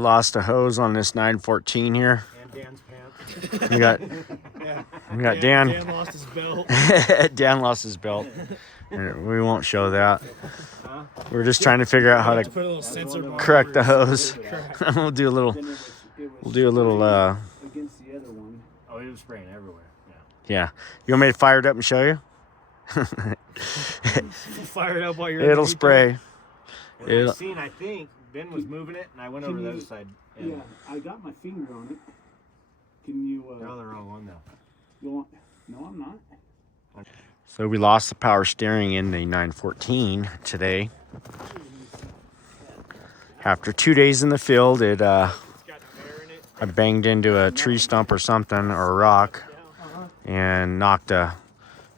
Lost a hose on this 914 here. And Dan's pants. We got Dan. Dan lost his belt. Dan lost his belt. We won't show that. We're just trying to figure out how to Put a little sensor bar correct the hose. we'll do a little. Against the other one. Oh, it was spraying everywhere. Yeah. You want me to fire it up and show you? Fire it up while you're. It'll spray. I think Ben was moving it, and I went over the other side. Yeah, I got my finger on it. Can you? You're on the wrong one though. You want? No, I'm not. So we lost the power steering in the 914 today. After 2 days in the field, I banged into a tree stump or something, or a rock, and knocked it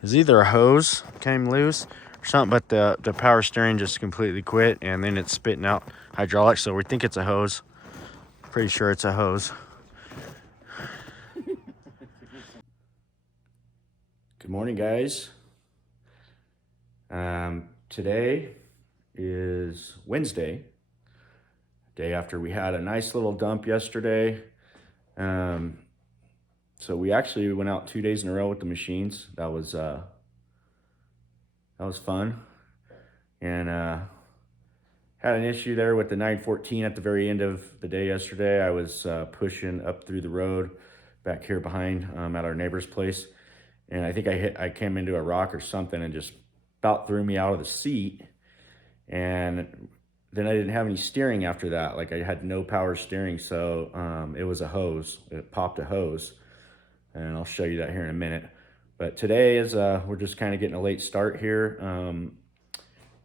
was either a hose came loose or something, but the power steering just completely quit, and then it's spitting out hydraulics, so we think it's a hose. Pretty sure it's a hose. Good morning, guys. Today is Wednesday, day after we had a nice little dump yesterday. So we actually went out 2 days in a row with the machines. That was fun. And had an issue there with the 914 at the very end of the day yesterday. I was pushing up through the road back here behind at our neighbor's place, and I think I came into a rock or something and just about threw me out of the seat. And then I didn't have any steering after that. Like, I had no power steering, so it was a hose. It popped a hose, and I'll show you that here in a minute. But today is we're just kind of getting a late start here.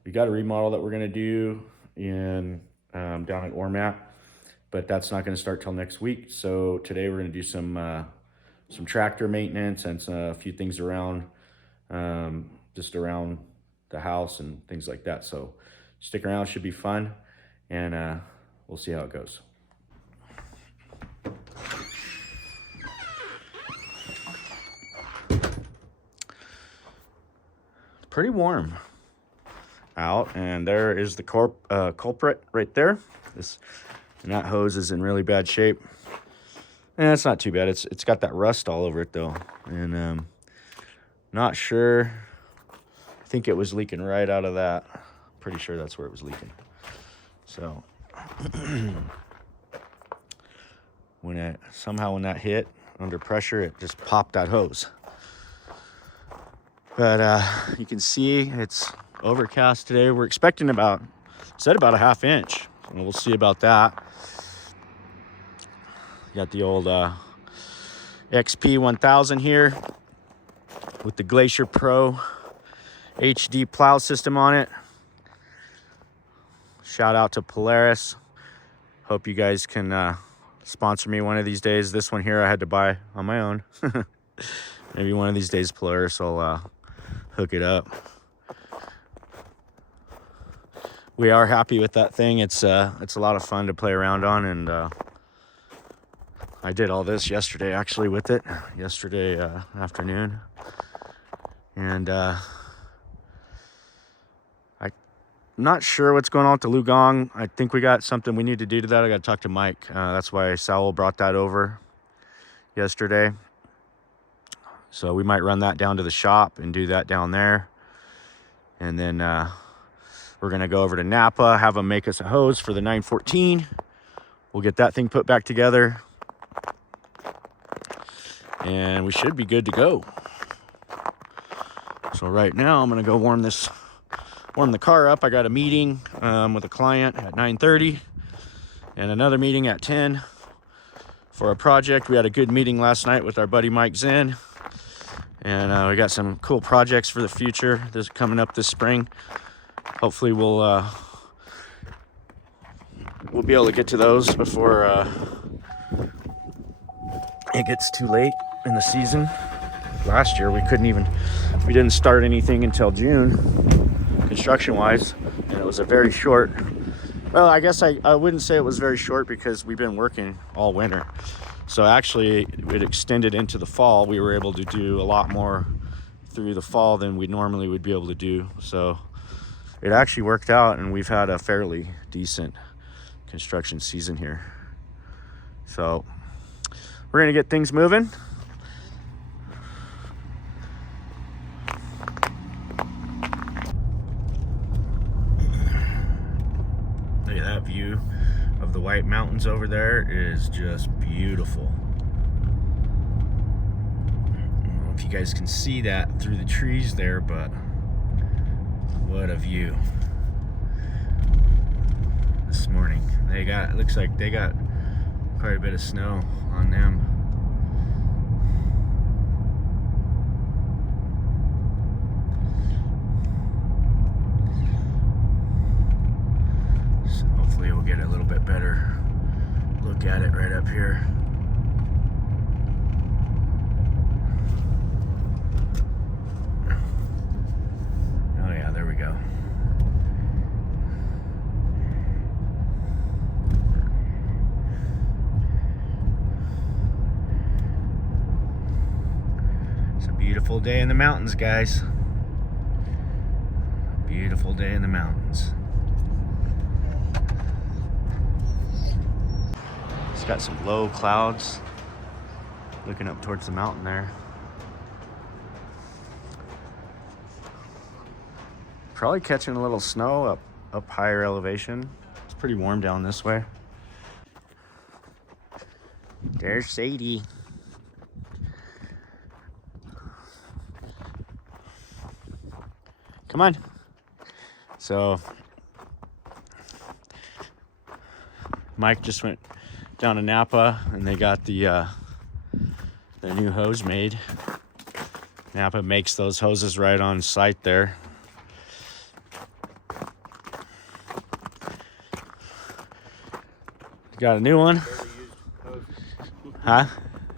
We got a remodel that we're going to do in down at Ormat, but that's not going to start till next week. So today we're going to do some tractor maintenance and a few things around just around the house and things like that. So stick around, it should be fun, and we'll see how it goes. Pretty warm out, and there is the culprit right there. And that hose is in really bad shape. And it's not too bad. It's got that rust all over it though, and not sure. I think it was leaking right out of that. Pretty sure that's where it was leaking. So when that hit under pressure, it just popped that hose. But you can see it's overcast today. We're expecting about a half inch. And we'll see about that. Got the old XP 1000 here with the Glacier Pro HD plow system on it. Shout out to Polaris. Hope you guys can sponsor me one of these days. This one here I had to buy on my own. Maybe one of these days Polaris will hook it up. We are happy with that thing. It's a lot of fun to play around on, and I did all this yesterday actually with it yesterday afternoon, and I'm not sure what's going on with the Lugong. I think we got something we need to do to that. I got to talk to Mike. That's why Saul brought that over yesterday. So we might run that down to the shop and do that down there. And then we're going to go over to Napa, have them make us a hose for the 914. We'll get that thing put back together, and we should be good to go. So right now I'm going to go warm the car up. I got a meeting with a client at 9:30 and another meeting at 10 for a project. We had a good meeting last night with our buddy Mike Zen, and we got some cool projects for the future. This coming up this spring. Hopefully we'll be able to get to those before it gets too late in the season. Last year we didn't start anything until June, construction wise, and it was a very short, well, I guess I wouldn't say it was very short, because we've been working all winter. So actually it extended into the fall. We were able to do a lot more through the fall than we normally would be able to do. So it actually worked out, and we've had a fairly decent construction season here. So we're gonna get things moving. Look at that view of the White Mountains over there. It is just beautiful. I don't know if you guys can see that through the trees there, but what a view. This morning it looks like they got quite a bit of snow on them. So hopefully we'll get a little bit better look at it right up here. Oh yeah, there we go. Beautiful day in the mountains, guys. Beautiful day in the mountains. It's got some low clouds looking up towards the mountain there. Probably catching a little snow up higher elevation. It's pretty warm down this way. There's Sadie. Come on. So Mike just went down to Napa and they got their new hose made. Napa makes those hoses right on site there. Got a new one. Huh?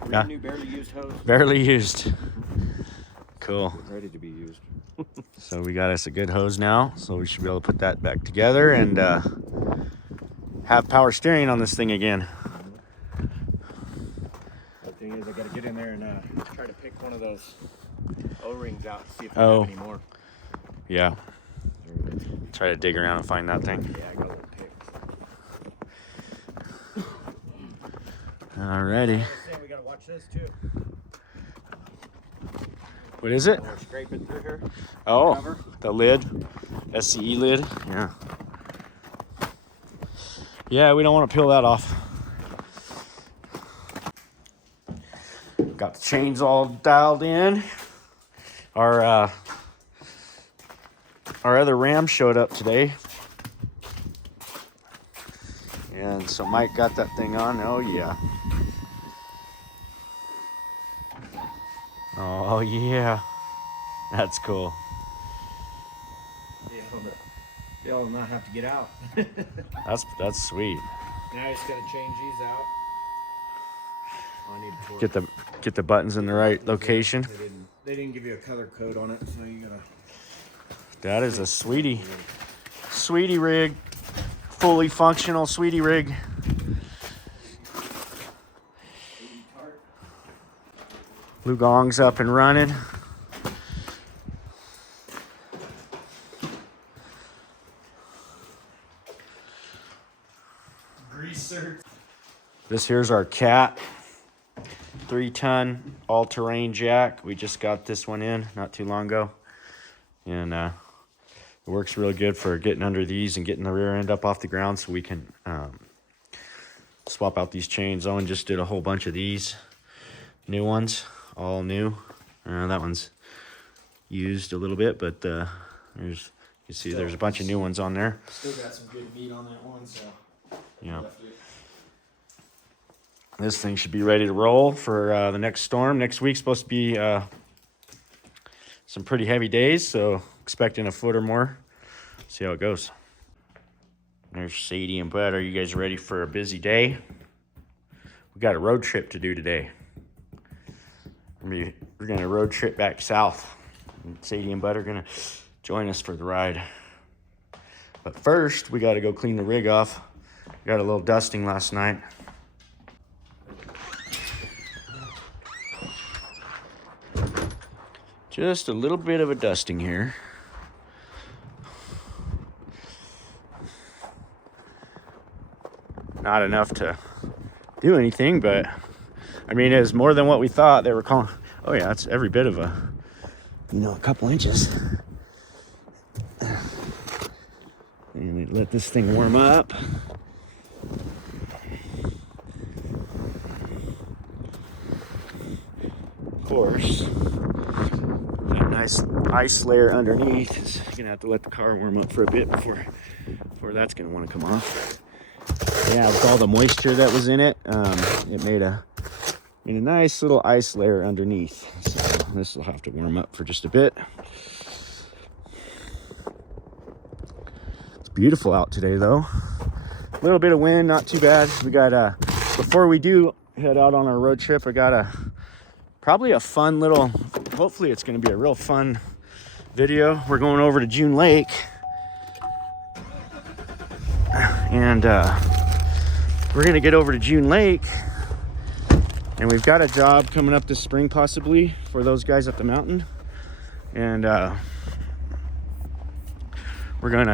Yeah. New barely used hose. Barely used. Cool. Ready to be used. So we got us a good hose now, so we should be able to put that back together and have power steering on this thing again. The thing is, I got to get in there and try to pick one of those O-rings out and see if I Oh. have any more. Yeah. Try to dig around and find that thing. Yeah, I got a little pick. Alrighty. We got to watch this too. What is it? We're scraping through here. Oh, Cover. the lid. SCE lid. Yeah. Yeah, we don't want to peel that off. Got the chains all dialed in. Our other Ram showed up today. And so Mike got that thing on. Oh yeah. Oh yeah. That's cool. They'll not have to get out. That's sweet. Now I just gotta change these out. Oh, I need to torque. Get the buttons in the right location. They didn't give you a color code on it, so you gotta. That is a sweetie rig, fully functional sweetie rig. Blue gong's up and running. Greaser. This here's our Cat 3-ton all-terrain jack. We just got this one in not too long ago, and it works real good for getting under these and getting the rear end up off the ground, so we can swap out these chains. Owen just did a whole bunch of these new ones, all new. That one's used a little bit, but you see there's a bunch of new ones on there. Still got some good meat on that one, so. Yeah. This thing should be ready to roll for the next storm. Next week's supposed to be some pretty heavy days, so expecting a foot or more. See how it goes. There's Sadie and Bud. Are you guys ready for a busy day? We got a road trip to do today. We're gonna road trip back south. And Sadie and Bud are gonna join us for the ride. But first, we gotta go clean the rig off. Got a little dusting last night. Just a little bit of a dusting here. Not enough to do anything, but I mean, it was more than what we thought. They were calling. Oh yeah, it's every bit of a, a couple inches. And we let this thing warm up. Of course, that nice ice layer underneath is gonna have to let the car warm up for a bit before that's gonna want to come off. Yeah, with all the moisture that was in it, it made a nice little ice layer underneath. So this will have to warm up for just a bit. It's beautiful out today though. A little bit of wind, not too bad. We got before we do head out on our road trip, I got probably a fun little, hopefully it's going to be a real fun video. We're going over to June Lake, and we're going to get over to June Lake, and we've got a job coming up this spring possibly for those guys at the mountain, and we're going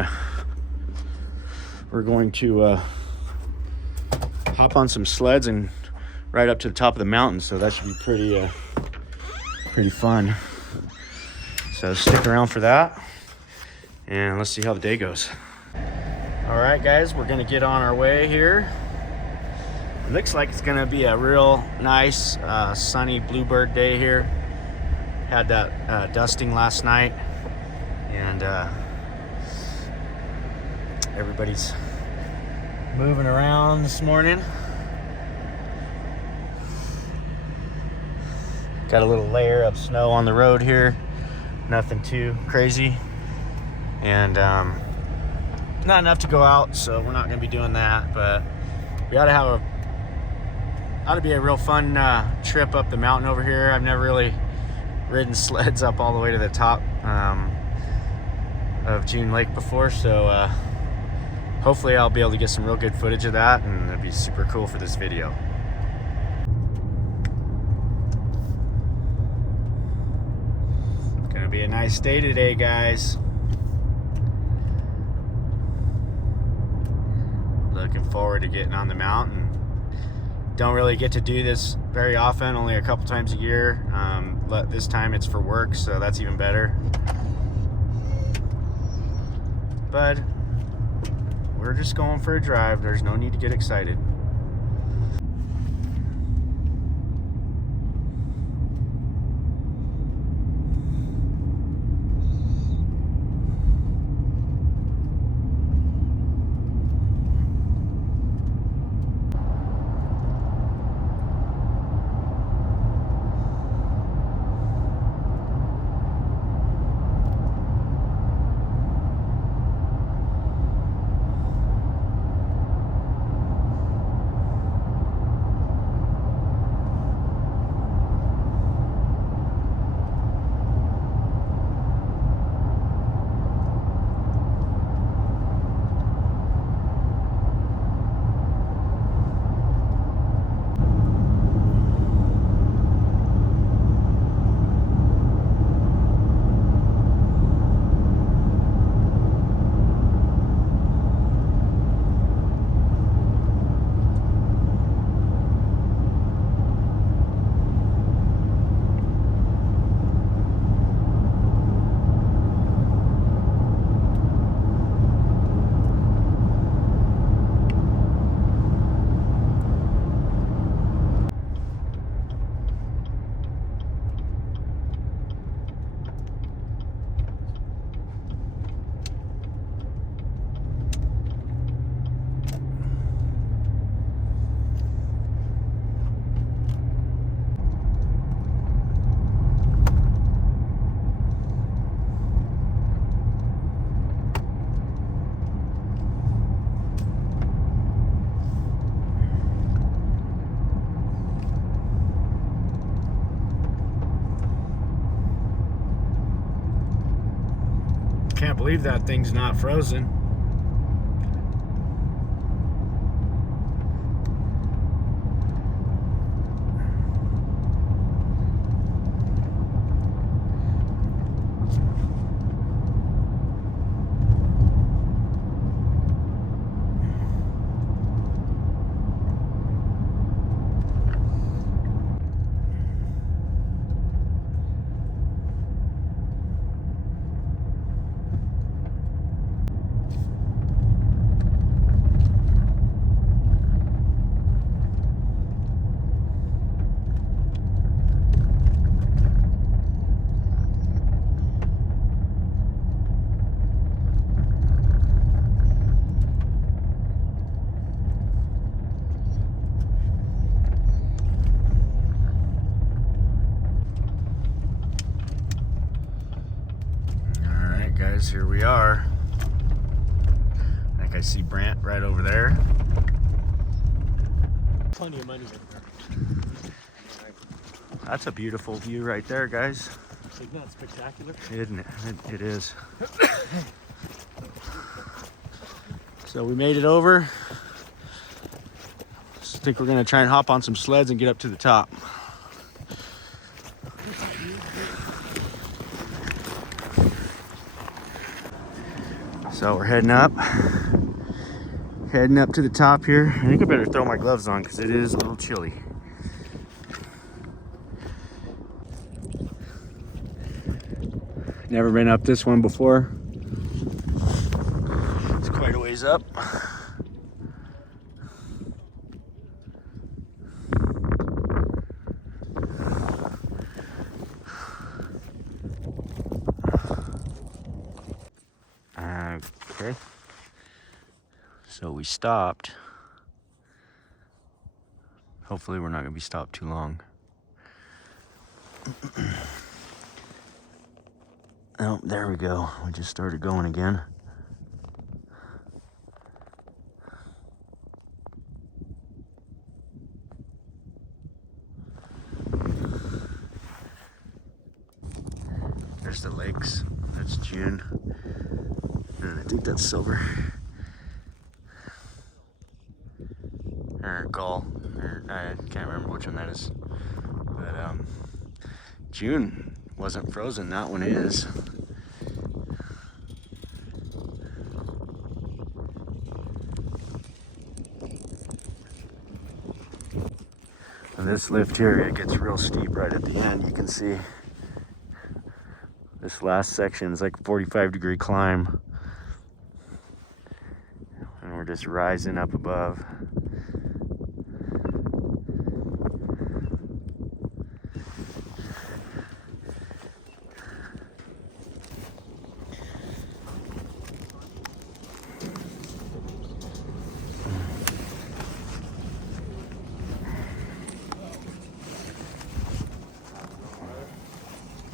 to hop on some sleds and ride up to the top of the mountain. So that should be pretty fun. So stick around for that, and let's see how the day goes. All right, guys, we're gonna get on our way here. It looks like it's gonna be a real nice sunny bluebird day here. Had that dusting last night, and everybody's moving around this morning. Got a little layer of snow on the road here. Nothing too crazy. And not enough to go out, so we're not gonna be doing that, but we ought to be a real fun trip up the mountain over here. I've never really ridden sleds up all the way to the top of June Lake before, so hopefully I'll be able to get some real good footage of that, and it'll be super cool for this video. Gonna be a nice day today, guys. Looking forward to getting on the mountain. Don't really get to do this very often, only a couple times a year. But this time it's for work, so that's even better. But we're just going for a drive. There's no need to get excited. Can't believe that thing's not frozen. guys, here we are. I think I see Brant right over there. Plenty of money in there. That's a beautiful view right there, guys. Isn't that spectacular? Isn't it? It is. So we made it over. I think we're gonna try and hop on some sleds and get up to the top. So we're heading up to the top here. I think I better throw my gloves on because it is a little chilly. Never been up this one before. It's quite a ways up. Okay. So we stopped. Hopefully we're not gonna be stopped too long. Oh, there we go. We just started going again. There's the lakes. That's June. And I think that's silver. Or gull. Or, I can't remember which one that is. But June wasn't frozen. That one is. And this lift here, it gets real steep right at the end. You can see this last section is like a 45-degree climb. And we're just rising up above.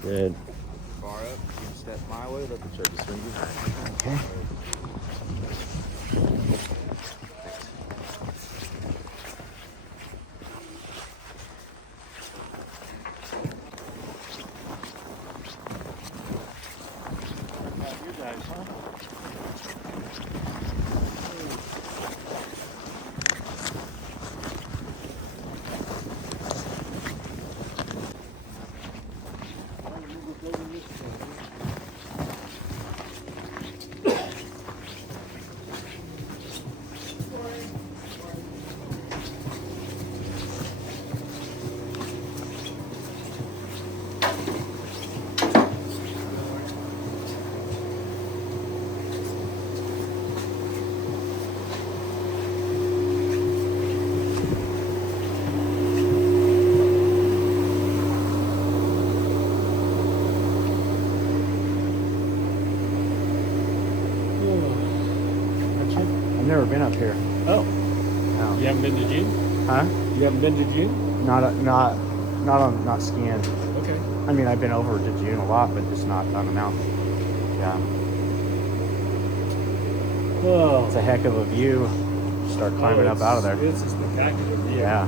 Good. Far up, you can step my way, let the turkey swing behind. Okay. You guys, huh? I've never been up here. Oh, No. you haven't been to June? Huh? You haven't been to June? Not skiing. Okay. I mean, I've been over to June a lot, but just not on the mountain. Yeah. Oh, It's a heck of a view. Start climbing up out of there. It's a spectacular view. Yeah.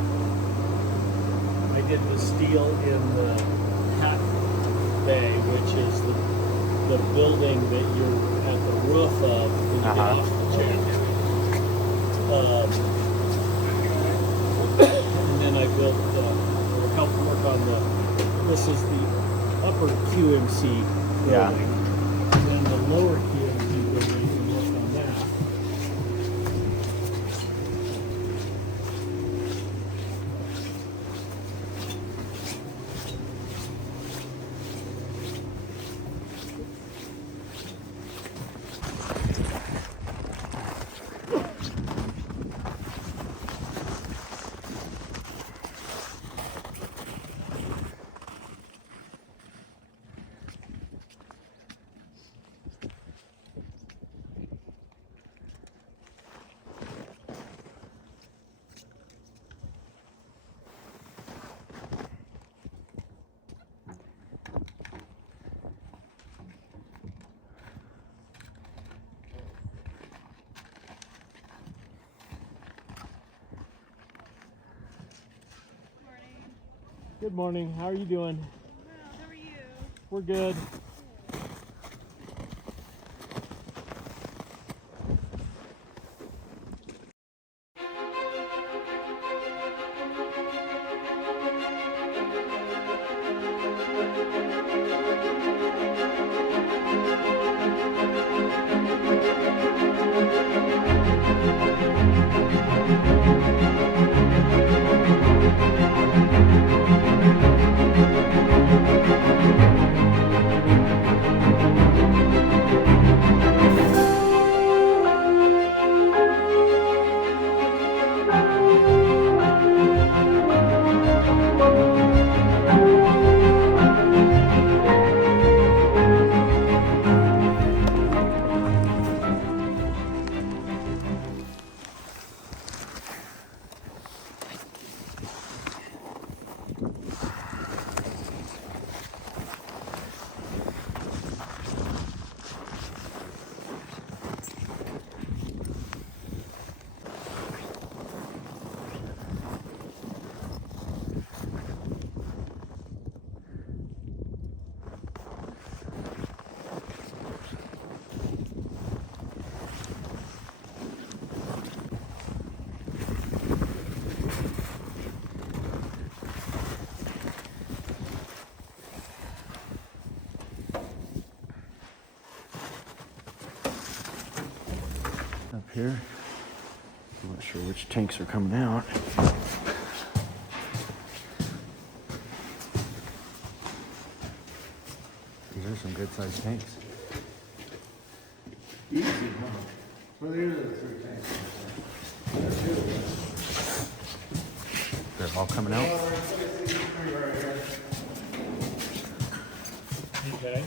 I did the steel in the Hat Bay, which is the building that you're at the roof of when you get off the chain. And then I built, or helped work on this is the upper QMC building. Yeah. And then the lower QMC building, we worked on that. Good morning. How are you doing? Well, how are you? We're good. Up here. I'm not sure which tanks are coming out. These are some good sized tanks. Easy, huh? Well, there are the 3 tanks. They're all coming out. Okay.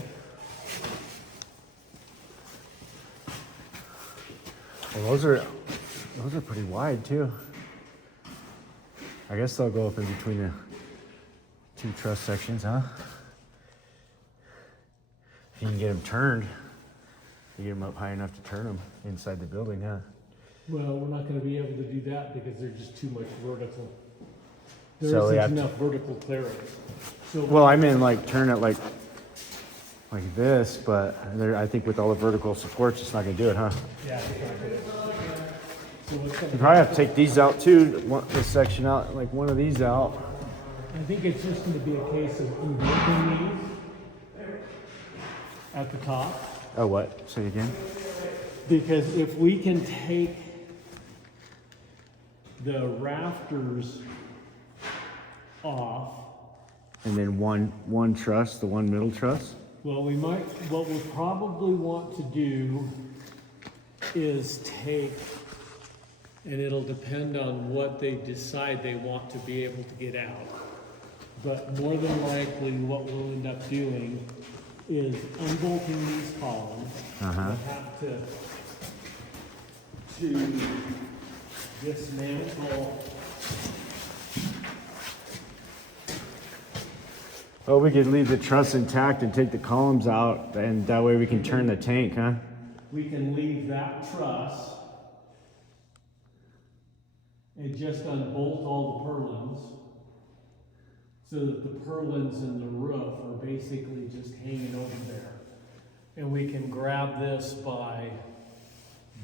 Well, those are pretty wide too. I guess they'll go up in between the 2 truss sections, huh? If you can get them turned, you get them up high enough to turn them inside the building, huh? Well, we're not going to be able to do that because they're just too much vertical. There So we isn't have to- enough vertical clearance. So Well, I mean, like turn it like this, but I think with all the vertical supports, it's not gonna do it, huh? yeah. So what's You gonna probably have to take these out too. This section out, like one of these out. I think it's just going to be a case of inverting these at the top. Oh, what? Say again? Because if we can take the rafters off, And then one truss, the one middle truss. what we'll probably want to do is take, and it'll depend on what they decide they want to be able to get out. But more than likely, what we'll end up doing is unbolting these columns. Uh-huh. We'll have to dismantle. Oh, we could leave the truss intact and take the columns out, and that way we can turn the tank, huh? We can leave that truss and just unbolt all the purlins so that the purlins and the roof are basically just hanging over there. And we can grab this by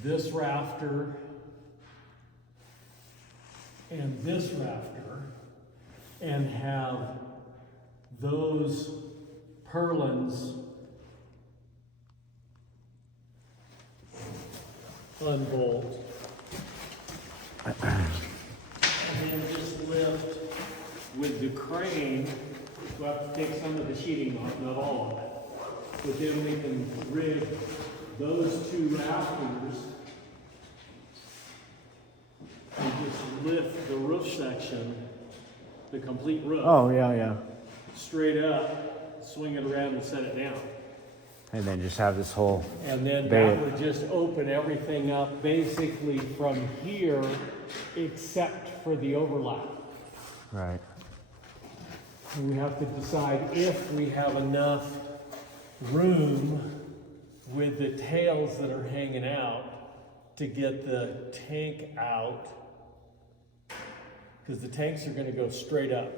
this rafter and this rafter and have those purlins unbolt. And then just lift with the crane. We'll have to take some of the sheeting off, not all of it. But then we can rig those 2 rafters and just lift the roof section, the complete roof, Oh, yeah. straight up, swing it around and set it down. And then just have this whole. And then Bay. that would just open everything up basically from here, except for the overlap. Right. And we have to decide if we have enough room with the tails that are hanging out to get the tank out, because the tanks are going to go straight up.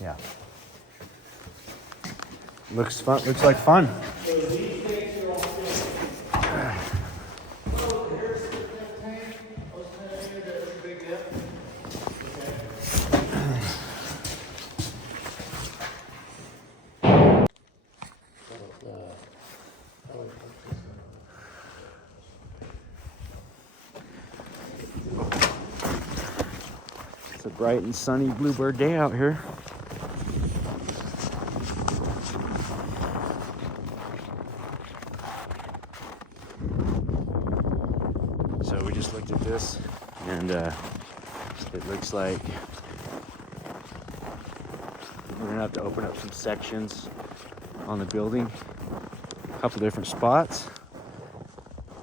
Yeah. Looks fun. Looks like fun. So these tanks are all filled. Oh, here's the tank. Okay, there's a big dip. It's a bright and sunny bluebird day out here. So we just looked at this, and it looks like we're gonna have to open up some sections on the building, a couple different spots,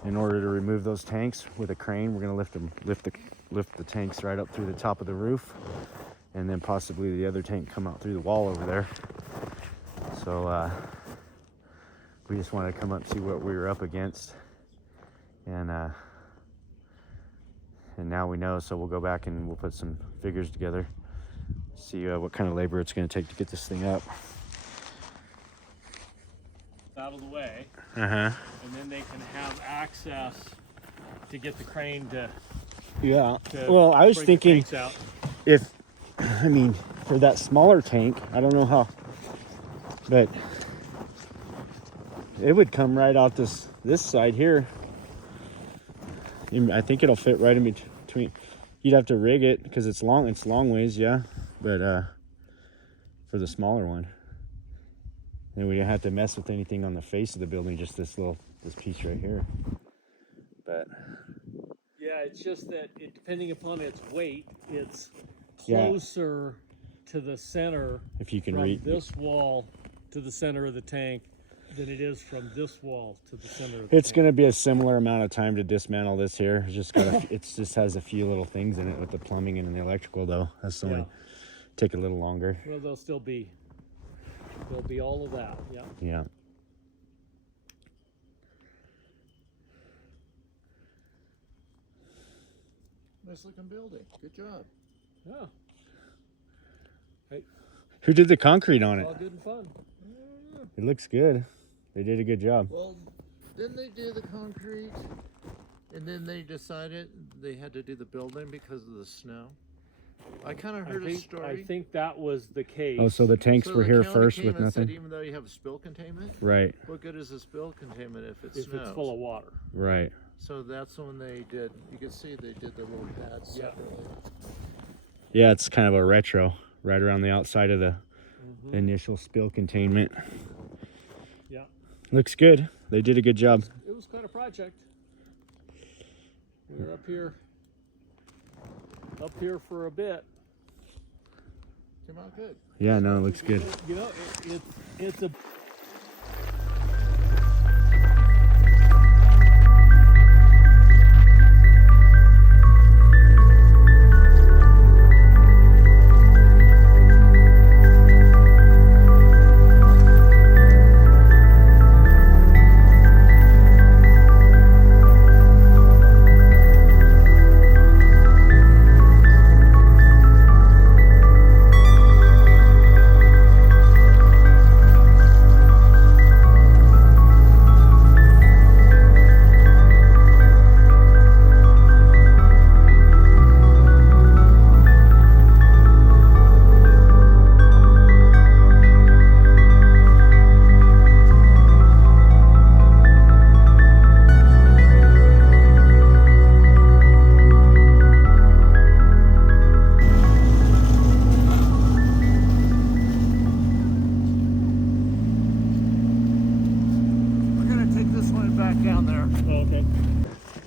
in order to remove those tanks with a crane. We're gonna lift the tanks right up through the top of the roof, and then possibly the other tank come out through the wall over there. So we just wanted to come up and see what we were up against, and now we know, so we'll go back and we'll put some figures together, see what kind of labor it's going to take to get this thing up. Out of the way, Uh-huh. and then they can have access to get the crane to. Yeah. to Well, I was bring the thinking tanks out. if, I mean, for that smaller tank, I don't know how, but it would come right out this side here. I think it'll fit right in between. You'd have to rig it because it's long ways, yeah. But for the smaller one, then we don't have to mess with anything on the face of the building. Just this piece right here. But Yeah, it's just that depending upon its weight, it's Yeah. closer to the center if you can from read, this wall to the center of the tank than it is from this wall to the center of the it's tank. going to be a similar amount of time to dismantle this here. It's just got it just has a few little things in it with the plumbing and the electrical, though. That's the only take a little longer. Well, there'll be all of that. Yeah. Yeah. Nice looking building. Good job. Yeah. Who did the concrete on it? All good and fun. It looks good. They did a good job. Well, didn't they do the concrete? And then they decided they had to do the building because of the snow? I kind of heard a story. I think that was the case. Oh, so the tanks So were the here county first came with and said, nothing? even though you have spill containment, Right, what good is a spill containment if it if snows? it's full of water. right. So that's when they did. You can see they did the little pads Yeah. separately. Yeah, it's kind of a retro, right around the outside of the initial spill containment. Yeah. Looks good. They did a good job. It was quite a project. We were up here for a bit. Came out good. Yeah, no, it looks good. You know, it's a. Back down there. Okay.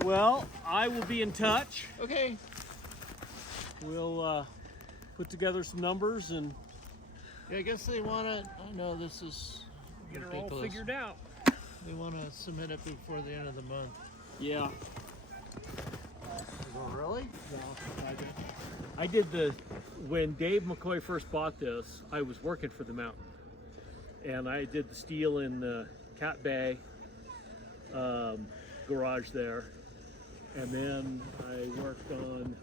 Well, I will be in touch. Okay. We'll put together some numbers and Yeah, I guess they want to. I know this is get it all ridiculous. figured out. They want to submit it before the end of the month. Yeah. Oh, really? I did when Dave McCoy first bought this, I was working for the mountain. And I did the steel in the Cat Bay garage there. And then I worked on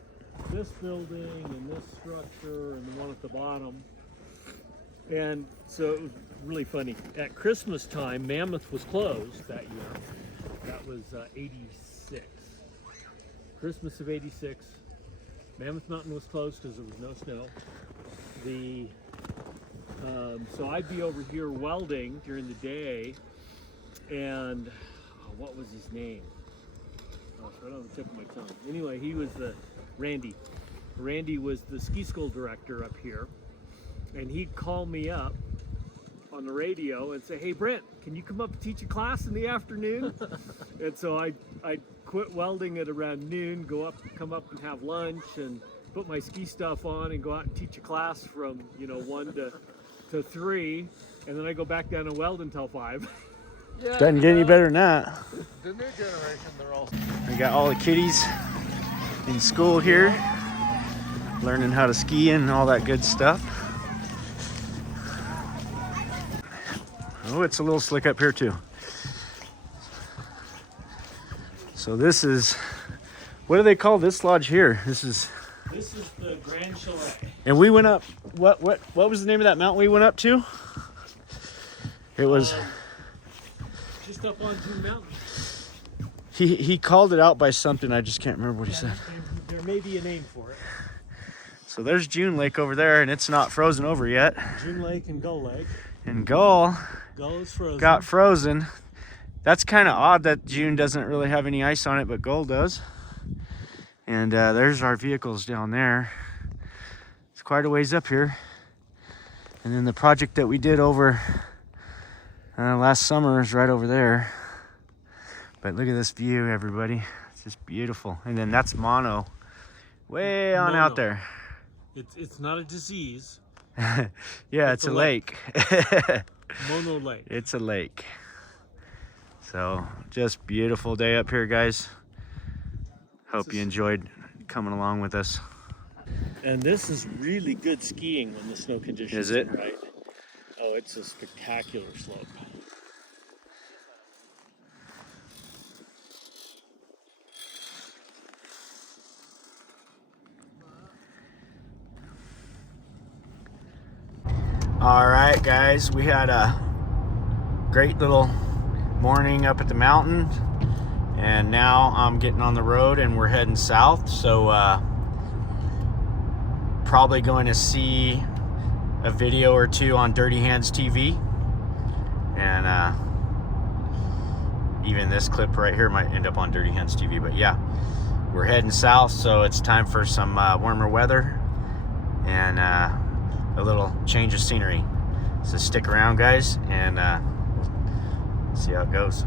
this building and this structure and the one at the bottom. And so it was really funny. At Christmas time, Mammoth was closed that year. That was 86. Christmas of 86. Mammoth Mountain was closed because there was no snow. So I'd be over here welding during the day, and what was his name? Oh, it's right on the tip of my tongue. Anyway, he was Randy. Randy was the ski school director up here, and he'd call me up on the radio and say, "Hey Brent, can you come up and teach a class in the afternoon?" And so I'd quit welding at around noon, come up and have lunch, and put my ski stuff on and go out and teach a class from 1 to 3, and then I go back down and weld until 5. Yeah, Doesn't get any better than that. The new generation, they're all. We got all the kiddies in school here, learning how to ski and all that good stuff. Oh, it's a little slick up here too. So this is, what do they call this lodge here? This is the Grand Chalet. And we went up, what was the name of that mountain we went up to? It was, Just up on June Mountain. he called it out by something, I just can't remember what he said. There may be a name for it. So there's June Lake over there, and it's not frozen over yet. June Lake and Gull Lake. And Gull Gull is frozen. got frozen. That's kind of odd that June doesn't really have any ice on it, but Gull does. And there's our vehicles down there. It's quite a ways up here. And then the project that we did over last summer is right over there. But look at this view, everybody. It's just beautiful. And then that's Mono, way on out there. It's not a disease. Yeah, it's a lake. Mono Lake. It's a lake. So just beautiful day up here, guys. Hope you enjoyed coming along with us. And this is really good skiing when the snow conditions Is it? are right. Oh, it's a spectacular slope. All right, guys, we had a great little morning up at the mountain, and now I'm getting on the road and we're heading south. So probably going to see a video or two on Dirty Hands TV, and even this clip right here might end up on Dirty Hands TV. But yeah, we're heading south, so it's time for some warmer weather and a little change of scenery. So stick around, guys, and we'll see how it goes.